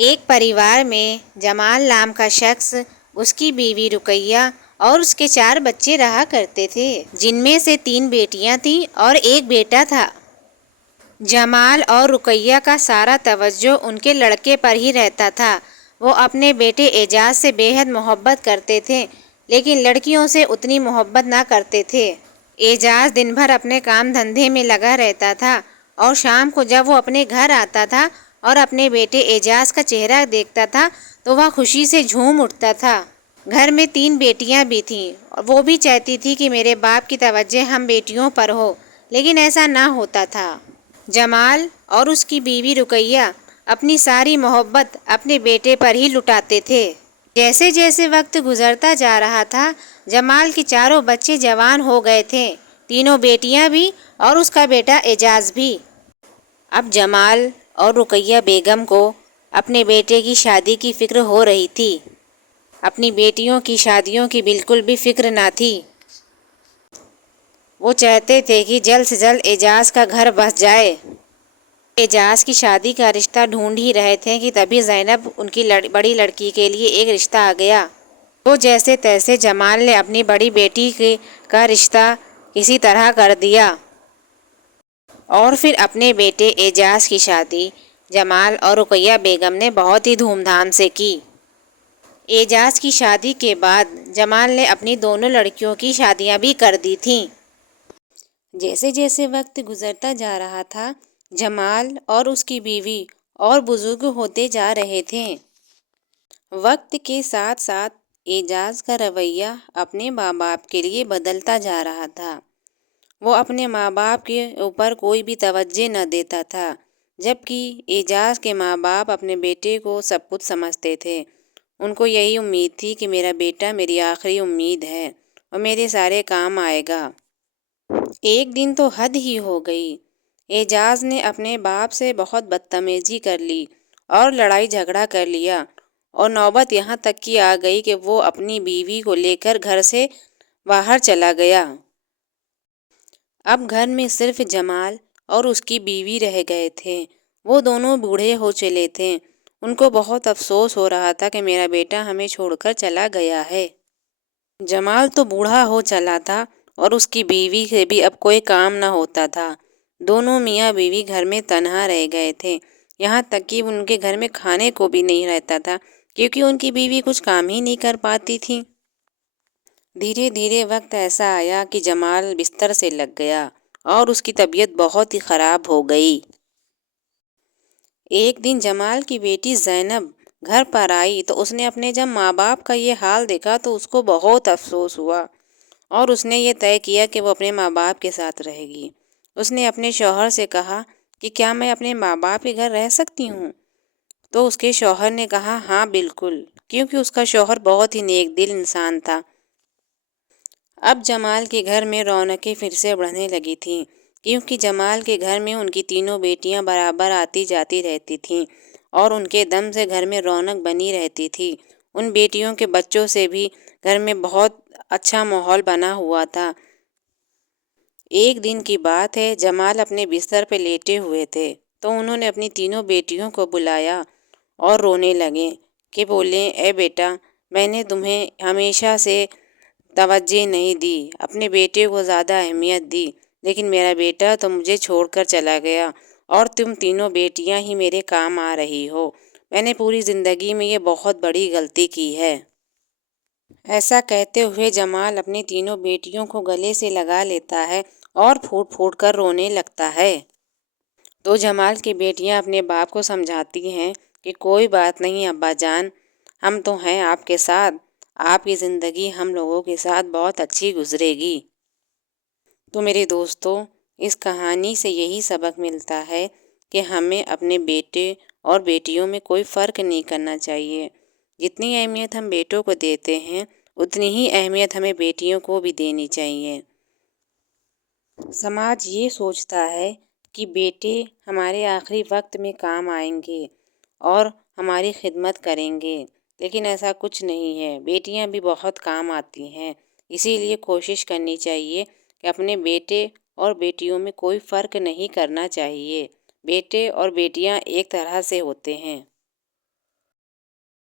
ایک परिवार में जमाल नाम का शख्स, उसकी बीवी रुकैया और उसके 4 बच्चे रहा करते थे, जिनमें से 3 बेटियां थीं और एक बेटा था। जमाल और रुकैया का सारा तवज्जो उनके लड़के पर ही रहता था। वो अपने बेटे एजाज से बेहद मोहब्बत करते थे, लेकिन लड़कियों से उतनी मोहब्बत ना करते थे। एजाज दिन भर अपने काम धंधे में लगा रहता था और शाम को जब वो अपने घर आता था और अपने बेटे एजाज का चेहरा देखता था तो वह खुशी से झूम उठता था। घर में 3 बेटियां भी थीं और वो भी चाहती थी कि मेरे बाप की तवज्जो हम बेटियों पर हो, लेकिन ऐसा ना होता था। जमाल और उसकी बीवी रुकैया अपनी सारी मोहब्बत अपने बेटे पर ही लुटाते थे। जैसे जैसे वक्त गुजरता जा रहा था, जमाल के 4 बच्चे जवान हो गए थे, 3 बेटियां भी और उसका बेटा एजाज भी। अब जमाल और रुकैया बेगम को अपने बेटे की शादी की फिक्र हो रही थी। अपनी बेटियों की शादियों की बिल्कुल भी फिक्र ना थी। वो चाहते थे कि जल्द से जल्द एजाज का घर बस जाए। एजाज की शादी का रिश्ता ढूंढ ही रहे थे कि तभी ज़ैनब उनकी बड़ी लड़की के लिए एक रिश्ता आ गया। तो जैसे तैसे जमाल ने अपनी बड़ी बेटी का रिश्ता किसी तरह कर दिया और फिर अपने बेटे एजाज की शादी जमाल और रुकैया बेगम ने बहुत ही धूमधाम से की। एजाज की शादी के बाद जमाल ने अपनी दोनों लड़कियों की शादियां भी कर दी थीं। जैसे जैसे वक्त गुजरता जा रहा था, जमाल और उसकी बीवी और बुजुर्ग होते जा रहे थे। वक्त के साथ साथ एजाज का रवैया अपने माँ बाप के लिए बदलता जा रहा था। वो अपने माँ बाप के ऊपर कोई भी तवज्जो न देता था, जबकि एजाज के माँ बाप अपने बेटे को सब कुछ समझते थे। उनको यही उम्मीद थी कि मेरा बेटा मेरी आखिरी उम्मीद है और मेरे सारे काम आएगा। एक दिन तो हद ही हो गई। एजाज ने अपने बाप से बहुत बदतमीजी कर ली और लड़ाई झगड़ा कर लिया और नौबत यहाँ तक की आ गई कि वो अपनी बीवी को लेकर घर से बाहर चला गया। अब घर में सिर्फ जमाल और उसकी बीवी रह गए थे। वो दोनों बूढ़े हो चले थे। उनको बहुत अफसोस हो रहा था कि मेरा बेटा हमें छोड़कर चला गया है। जमाल तो बूढ़ा हो चला था और उसकी बीवी से भी अब कोई काम ना होता था। दोनों मियाँ बीवी घर में तन्हा रह गए थे। यहाँ तक कि उनके घर में खाने को भी नहीं रहता था, क्योंकि उनकी बीवी कुछ काम ही नहीं कर पाती थी। धीरे धीरे वक्त ऐसा आया कि जमाल बिस्तर से लग गया और उसकी तबीयत बहुत ही ख़राब हो गई। एक दिन जमाल की बेटी ज़ैनब घर पर आई तो उसने अपने जब माँ बाप का ये हाल देखा तो उसको बहुत अफसोस हुआ और उसने ये तय किया कि वो अपने माँ बाप के साथ रहेगी। उसने अपने शौहर से कहा कि क्या मैं अपने माँ बाप के घर रह सकती हूँ? तो उसके शौहर ने कहा हाँ बिल्कुल, क्योंकि उसका शौहर बहुत ही नेक दिल इंसान था। अब जमाल के घर में रौनकें फिर से बढ़ने लगी थीं, क्योंकि जमाल के घर में उनकी 3 बेटियां बराबर आती जाती रहती थीं और उनके दम से घर में रौनक बनी रहती थी। उन बेटियों के बच्चों से भी घर में बहुत अच्छा माहौल बना हुआ था। एक दिन की बात है, जमाल अपने बिस्तर पर लेटे हुए थे तो उन्होंने अपनी 3 बेटियों को बुलाया और रोने लगे कि बोले, ए बेटा, मैंने तुम्हें हमेशा से तवज्जो नहीं दी, अपने बेटे को ज़्यादा अहमियत दी, लेकिन मेरा बेटा तो मुझे छोड़कर चला गया और तुम 3 बेटियां ही मेरे काम आ रही हो। मैंने पूरी ज़िंदगी में ये बहुत बड़ी गलती की है। ऐसा कहते हुए जमाल अपनी 3 बेटियों को गले से लगा लेता है और फूट फूट कर रोने लगता है। तो जमाल की बेटियां अपने बाप को समझाती हैं कि कोई बात नहीं अब्बा जान, हम तो हैं आपके साथ, आपकी ज़िंदगी हम लोगों के साथ बहुत अच्छी गुजरेगी। तो मेरे दोस्तों, इस कहानी से यही सबक मिलता है कि हमें अपने बेटे और बेटियों में कोई फ़र्क नहीं करना चाहिए। जितनी अहमियत हम बेटों को देते हैं, उतनी ही अहमियत हमें बेटियों को भी देनी चाहिए। समाज ये सोचता है कि बेटे हमारे आखिरी वक्त में काम आएंगे और हमारी खिदमत करेंगे, लेकिन ऐसा कुछ नहीं है। बेटियां भी बहुत काम आती हैं। इसीलिए कोशिश करनी चाहिए कि अपने बेटे और बेटियों में कोई फ़र्क नहीं करना चाहिए। बेटे और बेटियां एक तरह से होते हैं।